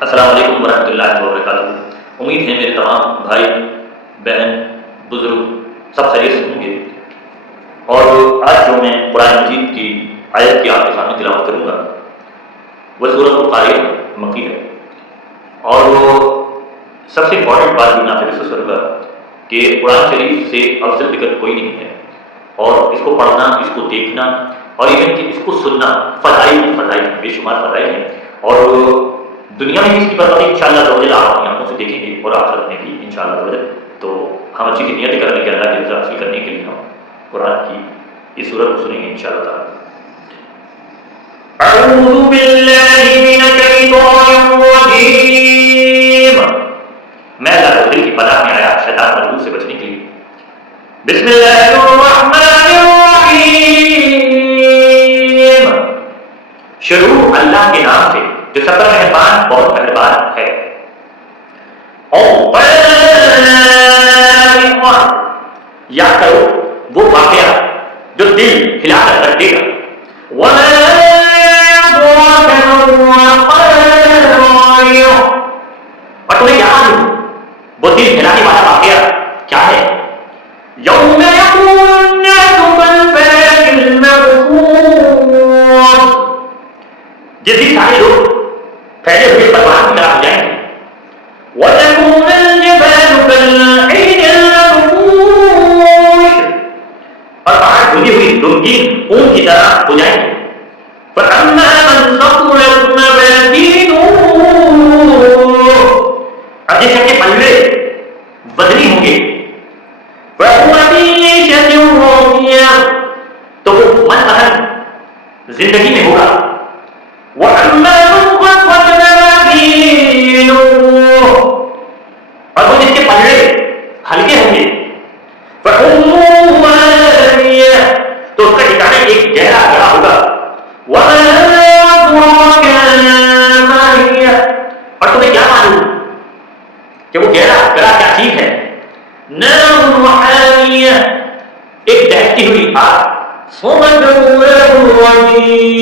السلام علیکم ورحمۃ اللہ وبرکاتہ۔ امید ہے میرے تمام بھائی بہن بزرگ سب خیریت سے ہوں گے، اور آج جو میں قرآن مجید کی آیت کی آپ کے سامنے تلاوت کروں گا وہ سورۃ القاریہ مکی ہے، اور وہ سب سے امپورٹنٹ بات بھی آپ سے کروں گا کہ قرآن شریف سے افضل ذکر کوئی نہیں ہے، اور اس کو پڑھنا، اس کو دیکھنا اور ایون کہ اس کو سننا فضائل بے شمار فضائل ہیں، اور دنیا میں بھی اس کی برکت انشاءاللہ تعالی آپ اپنی آنکھوں سے دیکھیں گے، اور آخرت میں بھی انشاءاللہ تعالی۔ تو ہم اچھی نیت کریں کہ اللہ کی رضا حاصل کرنے کے لیے ہم قرآن کی اس سورت کو سنیں گے انشاءاللہ تعالی۔ اعوذ باللہ من الشیطان الرجیم، میں اللہ کو دل کی پناہ میں آیا شیطان مردود سے بچنے کے لیے۔ بسم اللہ الرحمن الرحیم، شروع اللہ کے نام سے جو سب پر مہربان بہت مہربان ہے۔ یاد کرو وہ واقعہ جو دل ہلا کر رکھ دے گا۔ اور تمہیں کیا معلوم وہ دل ہلانے والا واقعہ کیا ہے؟ یوم یقول الناس کالفراش المبثوث، جس دن سارے لوگ پھیلے ہوئے پروان کی طرح ہو جائیں گے۔ وَتَكُونُ الْجِبَالُ كَالْعِهْنِ الْمَنفُوشِ، اور پہاڑ دھلی ہوئی رنگین اون کی طرح ہو جائیں گے۔ فَأَمَّا مَنْ ثَقُلَتْ مَوَازِينُهُ، اور جس کے پلڑے وزنی ہوں گے، فَهُوَ فِي عِيشَةٍ رَاضِيَةٍ، تو وہ من پسند زندگی میں ہوگا۔ وَأَمَّا مَنْ خَفَّتْ مَوَازِينُهُ، اور وہ جس کے پلڑے ہلکے ہوں گے، فَأُمُّهُ هَاوِيَةٌ، تو اس کا ٹھکانہ ایک گہرا گڑھا ہوگا۔ وَمَا أَدْرَاكَ مَا هِيَهْ، اور تمہیں کیا معلوم کہ وہ گہرا گڑھا کیا چیز ہے؟ نَارٌ حَامِيَةٌ، ایک دہتی ہوئی آگ۔ صَدَقَ اللَّهُ الْعَظِيمُ،